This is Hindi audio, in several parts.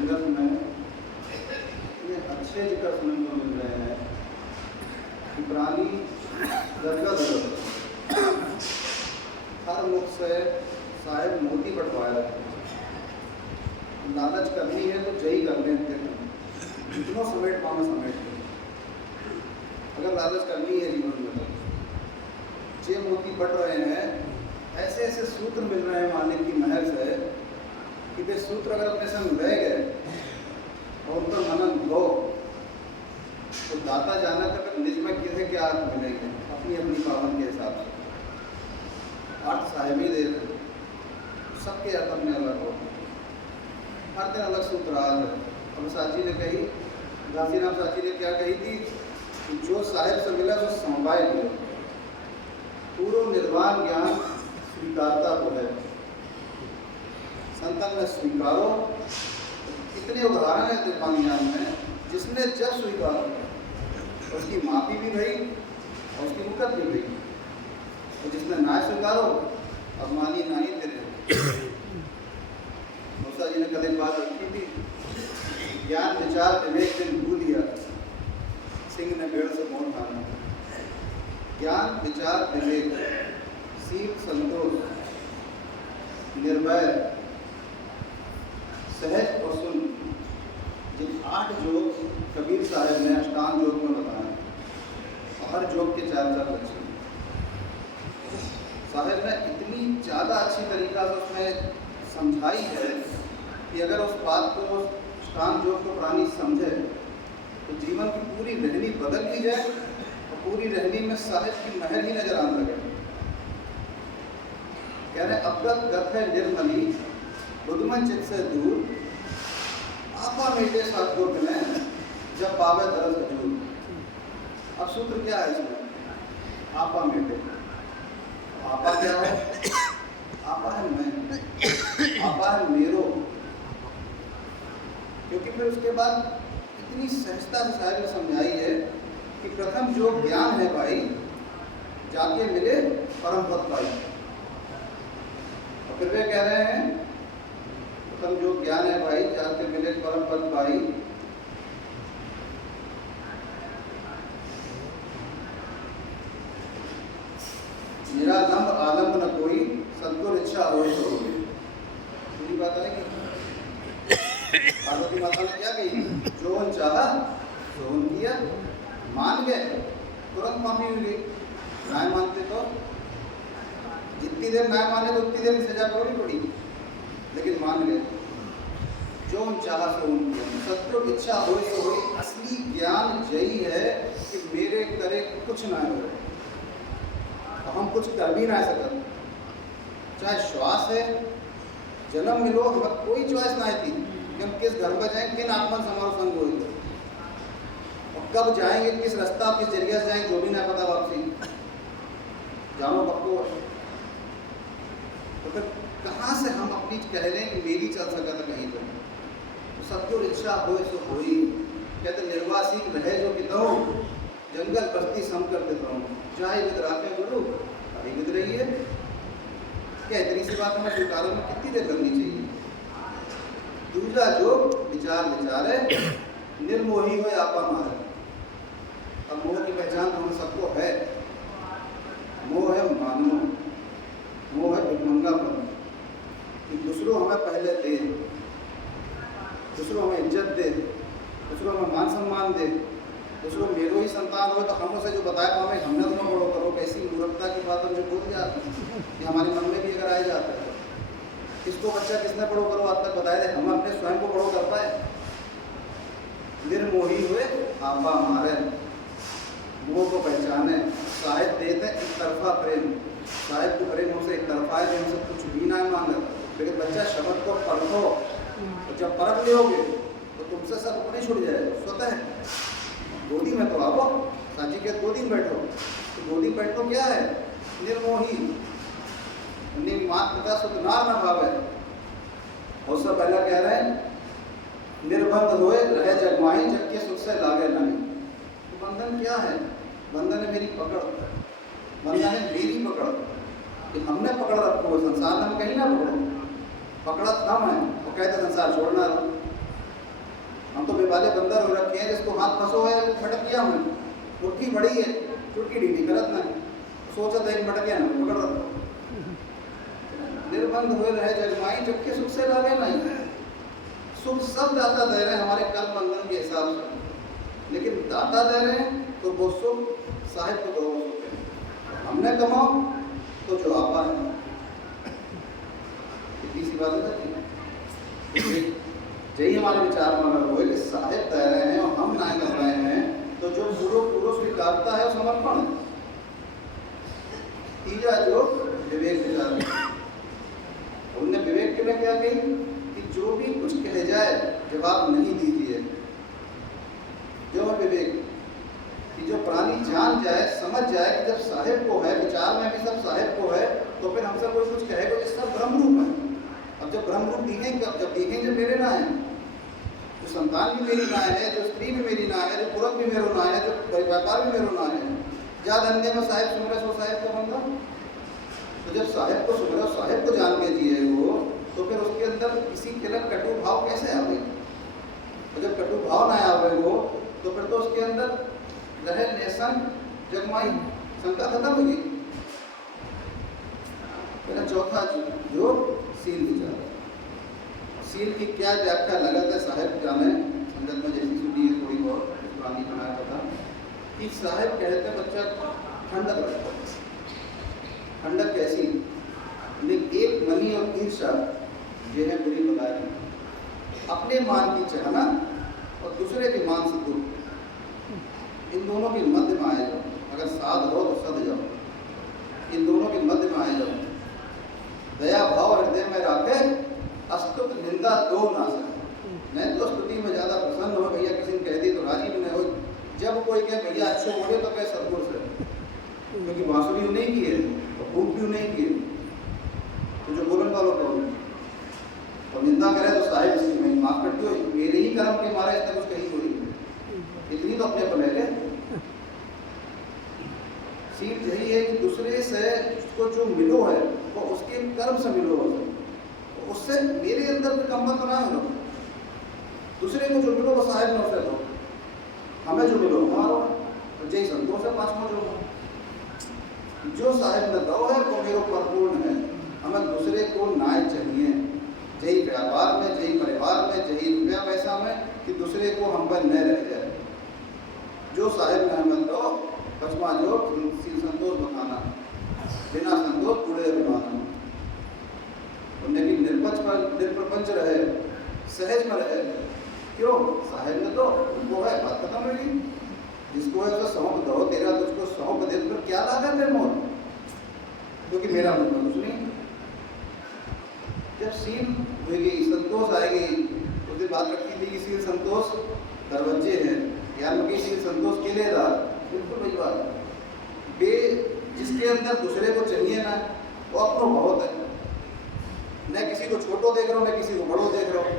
जंगल में इतने अच्छे जिक्र सुनने को मिल रहे हैं कि प्राणी गदगद हर मुख से साहेब मोती बंटवाया। लालच करनी है तो जय कर लेते हैं, जितनों समेट पाओ समेट लें। अगर लालच करनी है जीवन में तो जे मोती बट रहे हैं, ऐसे ऐसे सूत्र मिल रहे हैं मालिक की महल से कि वे सूत्र अगर अपने संग रह गए और उन पर मनन हो तो दाता जाना तक निज में किसे क्या अर्थ मिलेंगे अपनी अपनी पावन के हिसाब से। अर्थ साहेब ही दे रहे, सबके अर्थ अपने अलग हो, हर दिन अलग सूत्राल है। अब साची ने कही, घासीराम साची ने क्या कही थी कि जो साहेब से मिला वो समवाय मिले, पूर्व निर्वाण ज्ञान स्वीकारता को है। संतन में स्वीकारो, कितने उदाहरण है निर्वाण ज्ञान में, जिसने जब स्वीकारो उसकी माफी भी भई और उसकी मुकत भी भई, और जिसने ना स्वीकारो अब मानी ना ही तेरे। मूसा जी ने कल एक बात रखी थी, ज्ञान विचार विवेक दिन भूल दिया, सिंह ने भेड़ से मोर माना। ज्ञान विचार विवेक, शील संतोष, निर्भय, सहज और सुन, जिन 8 योग कबीर साहब ने अष्टांग योग में बताया, और हर योग के 4-4 लक्षण साहब ने इतनी ज़्यादा अच्छी तरीक़ा से उसमें समझाई है कि अगर उस बात को, अष्टांग योग को प्राणी समझे तो जीवन की पूरी रहनी बदल दी जाए और पूरी रहनी में साहिब की महल ही नजर आने लगे। कह रहे अवगत गत है निर्मली बुद्धमन चित्त से दूर, आपा मेटे सतगुर में जब पावे दरस हजूर। अब सूत्र क्या है इसमें, आपा मेटे। आपा क्या है? आपा है मैं, आपा है मेरो। क्योंकि फिर उसके बाद इतनी सहजता से साहिब ने समझाई है कि प्रथम जो ज्ञान है भाई, जाके मिले परम पद पाई। और फिर वे कह रहे हैं प्रथम जो ज्ञान है भाई, जाके मिले परम पद पाई। निरालंब आलम्ब न कोई, सद्गुर इच्छा हो तो पूरी बात है कि पार्वती माता ने क्या कही, जो उन चाहा तो उन किया, मान गए तुरंत माफी हुई। ना मानते तो जितनी देर ना माने तो उतनी देर की सजा थोड़ी पड़ी, लेकिन मान गए। जो उन चाहा तो उन किया, सत्य इच्छा हो तो हो। असली ज्ञान यही है कि मेरे करे कुछ ना हो, तो हम कुछ कर भी ना सकते। चाहे श्वास है, जन्म मिलो, हमें कोई चॉइस ना थी कि हम किस घर पर जाएं, किन आत्मा समारोह संग होगी और कब जाएंगे, किस रास्ता किस जरिए से जाएंगे, जो भी ना पता वापसी जानो पक्को। तो फिर कहाँ से हम अपनी कह लें कि मेरी चल सका था कहीं पर। तो सबको इच्छा हो सो होई, कहते निर्वासी रहे जो कितो जंगल बस्ती सम कर देता हूँ, चाहे विद राखें गुरु अरे विद रही है। क्या इतनी सी बात हमें स्वीकारों में कितनी देर लगनी चाहिए। दूसरा जो विचार विचारे निर्मोही हो आपा मारे। अब मोह की पहचान हम सबको है, मोह है मानो, मोह है भिखमंगापन कि दूसरों हमें पहले दे, दूसरों हमें इज्जत दे, दूसरों हमें मान सम्मान दे, दूसरों मेरो ही संतान हो तो हम उसे जो बताया तो हमें हमने तो बड़ो करो। कैसी मूर्खता की बात हमसे बोल जाती है कि हमारे मन में भी अगर आ जाता है, किसको बच्चा किसने बड़ो करो आज तक बताए दे, हम अपने स्वयं को बड़ो कर पाए। निर्मोही हुए आपा मारे, मोह को पहचाने। शायद देते एक तरफा प्रेम, शायद तो प्रेम हमसे एक तरफा है, हमसे कुछ भी ना मांगे, लेकिन बच्चा शब्द को पढ़ो तो जब परख लोगे तो तुमसे सब अपने छूट जाएगा स्वतः। गोदी में तो आओ, साची के गोदी में बैठो, तो गोदी बैठो क्या है, निर्मोही, मात पिता सुतनार न भावे। और सब पहला कह रहे हैं निर्बंध होए रहे जगमाही, जग के सुख से लागे नहीं। तो बंधन क्या है, बंधन है मेरी पकड़, बंधन है मेरी पकड़ कि हमने पकड़ रखो, संसार में कहीं ना पकड़ो, पकड़ा थम है और कहते संसार छोड़ना। हम तो बेवाले बंदर हो रखे हैं, जिसको हाथ फंसो है वो फटक गया, हमें मुट्ठी बड़ी है चुटकी ढीली करत ना, सोचा था एक मटक गया ना पकड़ रहा, निर्बंध हुए रहे जगमाई जबकि सुख से लागे नहीं। सुख सब दाता दे रहे हैं हमारे कर्म बंधन के हिसाब से, लेकिन दाता दे रहे हैं तो वो सुख साहिब को दो सुख है, हमने कमाओ तो जो आपा है, इतनी सी बात है। यही हमारे विचार में अगर हो कि साहिब दे रहे हैं और हम ना कर रहे हैं, तो जो पूर्व स्वीकारता है समर्पण। तीजा जो विवेक विचार, उनने विवेक के लिए क्या कही कि जो भी कुछ कह जाए जवाब नहीं दीजिए। जो है विवेक कि जो प्राणी जान जाए, समझ जाए कि जब साहिब को है, विचार में भी सब साहिब को है, तो फिर हमसे कोई कुछ कहेगा कि सब ब्रह्म रूप है। अब जब ब्रह्म रूप दिखेंगे, जब दिखेंगे जब मेरे ना है, जो संतान भी मेरी ना है, जो स्त्री भी मेरी ना है, जो पुरुष भी मेरा ना है, जो व्यापार भी मेरा ना है, जा धंधे में साहिब सुमरे सो साहिब का बंदा। तो जब साहिब को सुमरो, साहिब को जान के जिए वो, तो फिर उसके अंदर किसी के लिए कटु भाव कैसे आवे? और जब कटु भाव ना आवे वो, तो फिर तो उसके अंदर रहे नेसन जगमाई, शंका खत्म होगी। फिर चौथा जो सील विचार, सील की क्या व्याख्या लगत है साहिब जाने, संगत में जैसी सुनी है थोड़ी बहुत पुरानी बनाया पता कि साहिब कहते हैं बच्चा ठंडक रखता है। ठंडक कैसी? एक मनी और ईर्षा ये है बुरी बलाई, अपने मान की चाहना और दूसरे के मान से दूर, इन दोनों के मध्य में आए जाओ। अगर साध हो तो सद जाओ, इन दोनों के मध्य में आए जाओ। दया भाव हृदय में रखे, अस्तुत निंदा दो ना सके। नहीं तो स्तुति में ज़्यादा प्रसन्न हो, भैया किसी ने कह दी तो राजी भी नहीं हो। जब कोई कहे भैया अच्छे बोले तो कहे सदगुरु से, क्योंकि बांसुरी नहीं की है और फूक भी नहीं की है, तो जो बोलन वालों को और निंदा करे तो साहिब इसकी मैं माफ करती हो, मेरे ही कर्म के मारे इतना कुछ कही हुई, इतनी तो अपने पर ले। सीट यही है कि दूसरे से उसको जो मिलो है वो उसके कर्म से मिलो, तो उससे मेरे अंदर विकम्बन ना मिलो। दूसरे को जो मिलो वो साहिब न उसे दो, हमें जो मिलो हमारा, और जय संतोष है पांचवा जो साहिब न दो है वो मेरे परिपूर्ण है। हमें दूसरे को ना चाहिए, जय व्यापार में, जय परिवार में, जय रुपया पैसा में, कि दूसरे को हम पर न रह जाए। जो साहिब ने हमें दो, पचमा जो संतोष बताना, बिना संतोष पूरे अभिमाना, लेकिन निरप्रपंच रहे, सहज में रहे। क्यों? साहिब ने तो उनको है, बात खत्म होगी। जिसको है तो सौंप दो, तेरा तुझको सौंप दे, तो क्या लागत है मोर, क्योंकि मेरा मुझ में कुछ नहीं। जब सील होगी, संतोष आएगी, उस दिन बात रखी थी कि सील संतोष दरवाजे हैं, यार मुझे सील संतोष के लिए रहा, बिल्कुल वही बात। बे जिसके अंदर दूसरे को चाहिए ना, वो अपनो बहुत है, न किसी को छोटो देख रहा हूँ, न किसी को बड़ो देख रहा हूँ,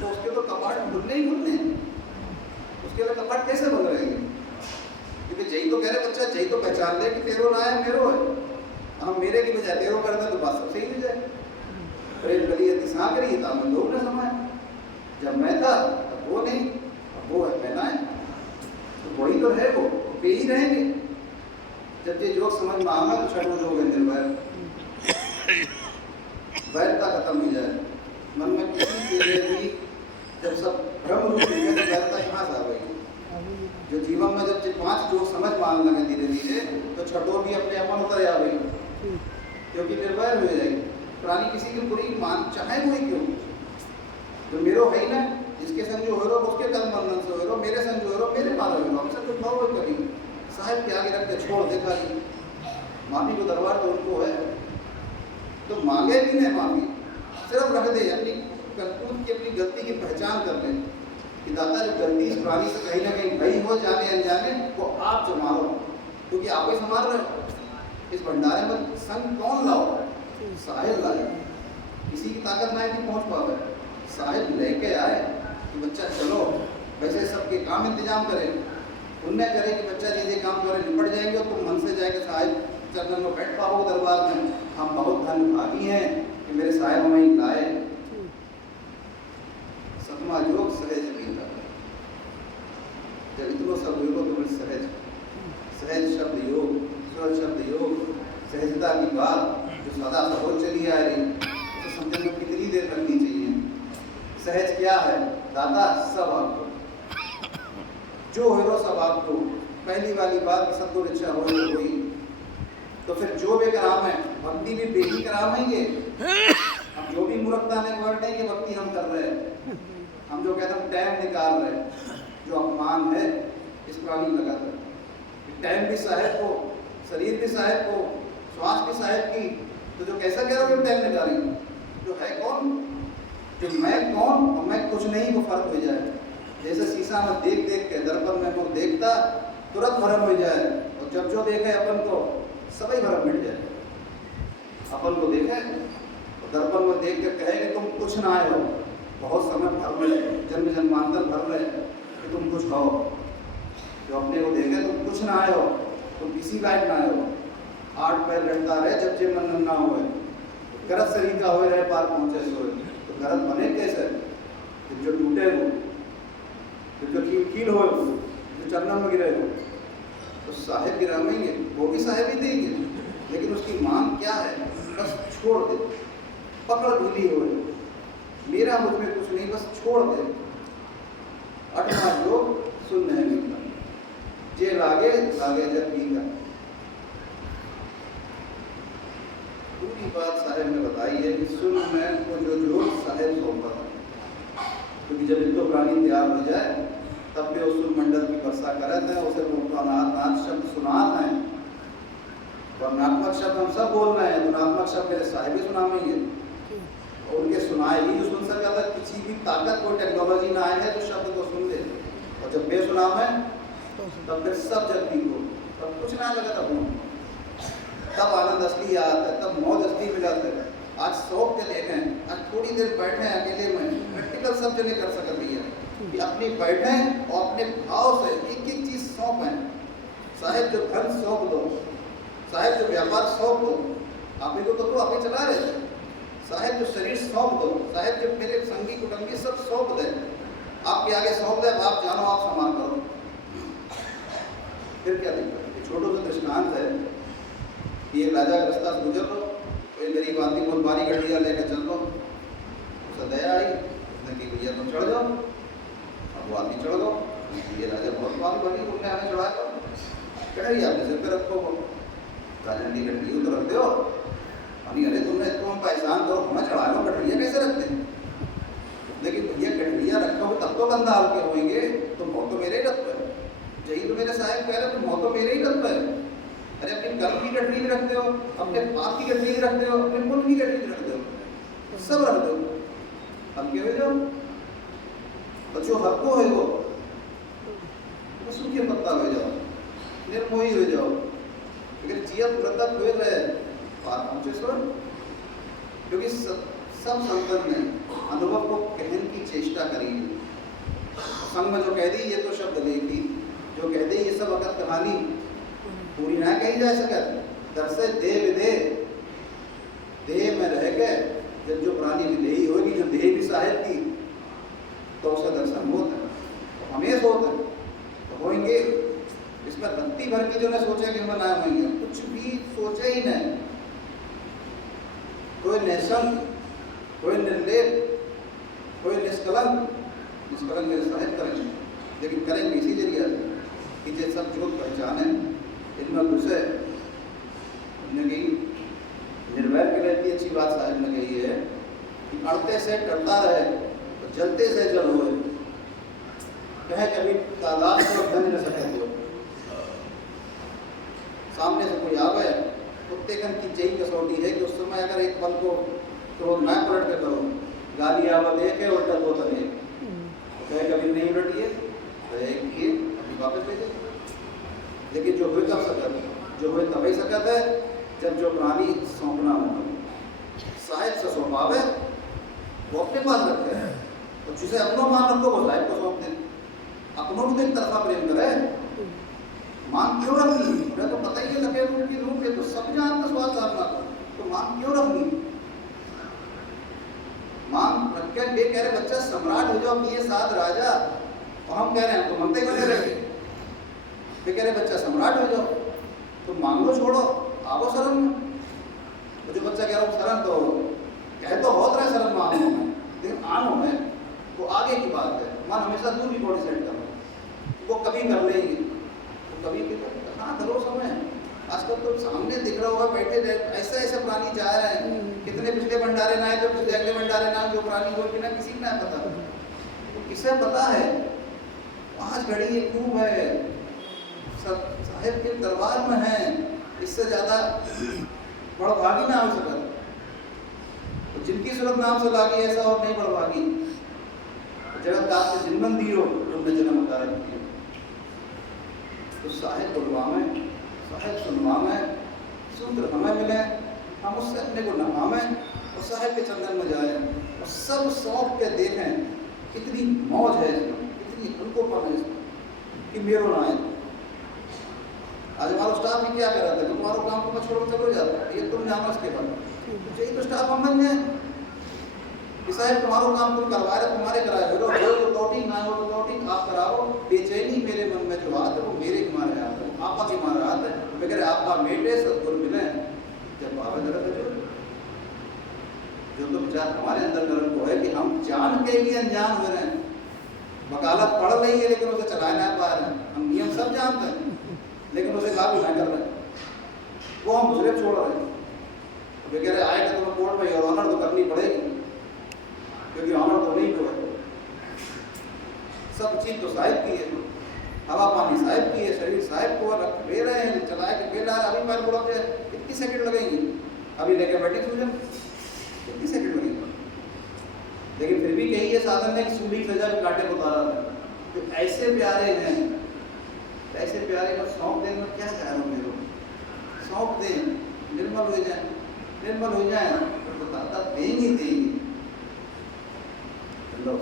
तो उसके तो कपाट खुलने ही खुलने, उसके लिए कपाट कैसे बन रहेंगे? क्योंकि जय तो कह रहे बच्चा, जय तो पहचान ले कि तेरो ना है मेरो है, हम मेरे की बजाय तेरो करते तो बात सब सही हो जाए। प्रेम करिए दिशा करिए तो हमें लोग न समय, जब मैं था तब वो नहीं, अब वो है मैं ना है, तो वही तो है, वो पे ही रहेंगे। जब ये योग समझ में आएगा तो छठो योग है निर्भय, वैरता खत्म हो जाए मन में किसी के लिए भी। जब सब ब्रह्म रूप में तो वैरता कहाँ से आ गई? जो जीवन में जब 5 योग समझ में आने लगे धीरे धीरे, तो छठो भी अपने अपन उतर आ गई, क्योंकि निर्भय हो जाएगी। प्राणी किसी की बुरी मान चाहे कोई क्यों, तो मेरो है ही ना, जिसके संग जो हो रहा उसके कर्म बंधन से हो रहा, मेरे संग जो हो रहा मेरे मानो हो, हमसे कुछ भाव कभी साहिब के आगे रख के छोड़ देखा जी, माफी को दरबार तो उनको है, तो मांगे भी नहीं माफी, सिर्फ रख दे, अपनी करतूत की, अपनी गलती की पहचान कर ले कि दाता जो गलती इस प्राणी से कहीं ना कहीं भई हो, जाने अनजाने, वो आप जो मारो, क्योंकि आप ही संभाल रहे हो। इस भंडारे में संग कौन लाओ? साहिब लाए, किसी की ताकत ना है कि पहुँच पावे, साहिब लेके आए कि बच्चा चलो, वैसे सबके काम इंतजाम करें, उनमें करे कि बच्चा चीज़ें काम करे, निपट जाएंगे और तुम मन से जाएंगे साहिब चरणन में बैठ पाओ दरबार में। हम बहुत धन भागी हैं कि मेरे साहिब हमें लाए। सतमा योग सहज मीता। सब योगों तो सहज, सहज शब्द योग, सरल शब्द योग, सहजता की बात जो सदा सर्वोच्च चली आ रही, उसे समझने में कितनी देर लगनी चाहिए। सहज क्या है? दाता सब आपको, जो हो सब आपको। पहली वाली बात कि सदगुरु इच्छा हो तो कोई, तो फिर जो भी कराम है भक्ति भी बेही कराम है। ये हम जो भी मूर्खता ने वर्ड है कि भक्ति हम कर रहे हैं, हम जो कहते हैं टाइम निकाल रहे हैं, जो अपमान है इस प्राणी लगा था। टाइम भी साहेब को, शरीर भी साहेब को, श्वास भी साहेब की, तो जो कैसा कह रहा हूँ टाइम निकालेंगे? जो है कौन, जो मैं कौन और मैं कुछ नहीं को फर्क हो जाए। जैसे शीशा में देख देख के दर्पण में वो देखता तुरंत भरम हो जाए, और जब जो देखे अपन को सभी भरम मिट जाए। अपन को देखे और दर्पण में देख के कहे कि तुम कुछ ना आए हो, बहुत समय भर रहे, जन्म जन्मांतर भर रहे कि तुम कुछ हो। जो अपने को देखे तुम कुछ ना आए हो, तुम किसी लायक ना आए हो। 8 पैर लड़ता रहे जब जे मन ना हुए, गरज शरीर का हो रहे पार पहुंचे सोए। तो गरज बने कैसे? जो टूटे हो, जो कील हो, जो चरणों में गिरे हो, तो साहेब गिरावेंगे, वो भी साहेब ही देंगे, लेकिन उसकी मांग क्या है? बस छोड़ दे, पकड़ ढीली हो, मेरा मुझ में कुछ नहीं, बस छोड़ दे। 8वां योग सुन नहीं मिलता, जे लागे लागे जब भी का। पूरी बात साहेब ने बताई है कि सुन में को जो साहेब सौंपा था, क्योंकि जब इनको प्राणी तैयार हो जाए तब भी उस मंडल की वर्षा करते हैं, उसे नाथ शब्द सुनाते हैं। वर्णात्मक शब्द हम सब बोल रहे हैं, गुणात्मक शब्द मेरे साहिब ही सुनाएंगे, और उनके सुनाए ही जो सुन सकता था। किसी भी ताकत कोई टेक्नोलॉजी ना आए है जो शब्द को सुन ले, और जब बेसुनाम है तब फिर सब जल्दी को, तब कुछ ना लगा, तब आनंद असली आता है, तब मौज असली मिलाते हैं। आज शौक के देखें, आज थोड़ी देर बैठे अकेले में, प्रैक्टिकल सब जने कर सकते भैया कि अपनी बैठे और अपने भाव से एक एक चीज सौंपें। साहेब जो धन सौंप दो, साहेब जो व्यापार सौंप दो, आप ही तो आप ही चला रहे थे। साहेब जो शरीर सौंप दो, साहेब जो मेरे संगी कुटुंबी सब सौंप दे, आपके आगे सौंप दे, आप जानो, आप संभाल करो, फिर क्या दिक्कत? ये छोटो सा दृष्टांत है कि एक राजा रास्ता से गुजर लो, कोई गरीब आदमी बहुत भारी गड्डियाँ लेकर चल लो, उसे दया आई, उसने कि भैया तुम चढ़ जाओ। अब वो आदमी चढ़ गो, ये राजा बहुत भारी तुमने हमें चढ़ा दो, कढ़ाई आपने सिर पे रखो, राजा ने गड्डी तो रख दो। अरे तुमने तो हम पहचान करो, हमें चढ़ा लो, कटरिया कैसे रखते हैं? लेकिन भैया कटरिया रखो तब तो गंदा हल्के होंगे, तो मौत तो मेरे ही रख पे, यही तो मेरे साहब कह रहे, तो मौत तो मेरे ही रख पे। अरे अपनी कर्म की गठरी भी रखते हो, अपने पाप की गठरी भी रखते हो, अपने पुण्य की गठरी भी रखते हो, सब रख दो, हल्के हो जाओ। और जो हल्को है वो सूखे पत्ता हो जाओ, निर्मोही हो जाओ, लेकिन जियत व्रतक हुए रहे पार पहुंचे स्वर। क्योंकि सब संतन ने अनुभव को कहने की चेष्टा करी है। संग में जो कह दी ये तो शब्द लेखी, जो कह दे ये सब अगर कहानी पूरी ना कही जा सके, दरसे देह में रह गए, जब जो प्राणी विदेही होगी, जो देह भी साहिब की, तो उसका दर्शन होता है, तो हमें होता है, तो होंगे। इसमें रत्ती भर की जो ने सोचे कि हम ना होंगे, कुछ भी सोचे ही नहीं। कोई निशंक, कोई निर्लेप, कोई निष्कलंक मेरे साहिब करेंगे, लेकिन करेंगे इसी जरिए कि ये सब जो पहचाने इनमें घुसे। निर्वैर के लिए अच्छी बात साहिब ने कही है कि अड़ते से डरता रहे तो जलते से जल हो, कहे कभी तादाद को बंद न सके हो। सामने से कोई आवे, कुत्ते कन की जई कसौटी है कि उस समय अगर एक पल को क्रोध ना पलट के करो, गाली आवा दे के उल्टा दो तने, कहे कभी नहीं उलटिए, कहे कि अभी वापस ले जाए। लेकिन जो हुए तब सकत है, जो हुए तभी सकत है जब जो प्राणी सौंपना हो, साहिब से सौंपावे, वो अपने पास रखे हैं, तो जिसे अपनों मान रखो वो साहिब को सौंप दें। अपनों को तो एक तरफा प्रेम करे, मान क्यों रखनी? मुझे तो पता ही है लगे रूप की रूप है, तो सब जानते स्वाद साधना को, तो मान क्यों रखनी? मान रख के बे कह रहे बच्चा सम्राट हो जाओ, ये साथ राजा, और हम कह रहे हैं तो मनते बने रहे, वे कह रहे बच्चा सम्राट हो जाओ, तो मांगो छोड़ो, आओ शरण में। तो जो बच्चा कह रहा हूँ शरण तो कह तो बहुत रहे शरण मांगो में, लेकिन आनो में वो आगे की बात है। मन हमेशा दूर की बॉडी सेट करो, वो कभी कर लेंगे, वो कभी कहाँ करो समय। आजकल तो सामने दिख रहा होगा, बैठे ऐसे ऐसे प्राणी जा रहे हैं, कितने पिछले भंडारे ना है, तो पिछले अगले भंडारे ना जो प्राणी हो बिना किसी को ना पता, तो किसे पता है। आज घड़ी एक खूब है, सब साहेब के दरबार में है, इससे ज्यादा बड़भागी ना हो सकता। तो जिनकी सूरत नाम से लागी ऐसा और नहीं बड़भागी। जगत का आपसे जिनमन दियो तुमने जन्म उतार किया। तो साहेब बुलवा में, साहेब सुनवा में, सूत्र हमें मिले, हम उससे अपने को नभावें और साहेब के चंदन में जाए और सब सौंप के देखें। कितनी मौज है इसमें, कितनी उनकोपन है इसमें कि मेरो ना आए। आज हमारा स्टाफ भी क्या कर रहा था, तो तुम्हारा काम को मैं छोड़ चलो जाता है, ये तुम जानो इसके बाद, यही तो स्टाफ हम बन जाए कि साहब तुम्हारा काम तुम करवा रहे, तुम्हारे कराए हो तो लौटी ना हो तो लौटी आप कराओ। बेचैनी मेरे मन में जो आत है वो मेरे के मारे आत है, आपा के मारे आत है। वगैरह आपका मेटे सदगुरु मिले जब बाबा जगत जो तो विचार हमारे अंदर कर्म को है कि हम जान के भी अनजान हो रहे हैं। वकालत पढ़ रही है लेकिन उसे चला नहीं पा रहे हैं। हम नियम सब जानते हैं लेकिन उसे लागू नहीं कर रहे, वो हम दूसरे छोड़ रहे हैं। वगैरह आएगा तो कोर्ट में योर ऑनर तो करनी पड़ेगी, क्योंकि ऑनर तो नहीं हुआ, सब चीज तो साहिब की है, हवा पानी साहिब की है, शरीर साहिब को रख ले रहे हैं, चलाए के बेला। अभी पैर बुला के कितनी सेकंड लगेंगी, अभी लेके बैठे सूजन कितनी सेकंड लगेगी, लेकिन फिर भी कही ये साधन है कि सूली सजा भी काटे को उतारा था। तो ऐसे प्यारे हैं, ऐसे प्यारे को सौंप देने में क्या चाह रहा हूँ मेरे को, सौंप दें, निर्मल हो जाए, निर्मल हो जाए तो बताता देंगे देंगे। हेलो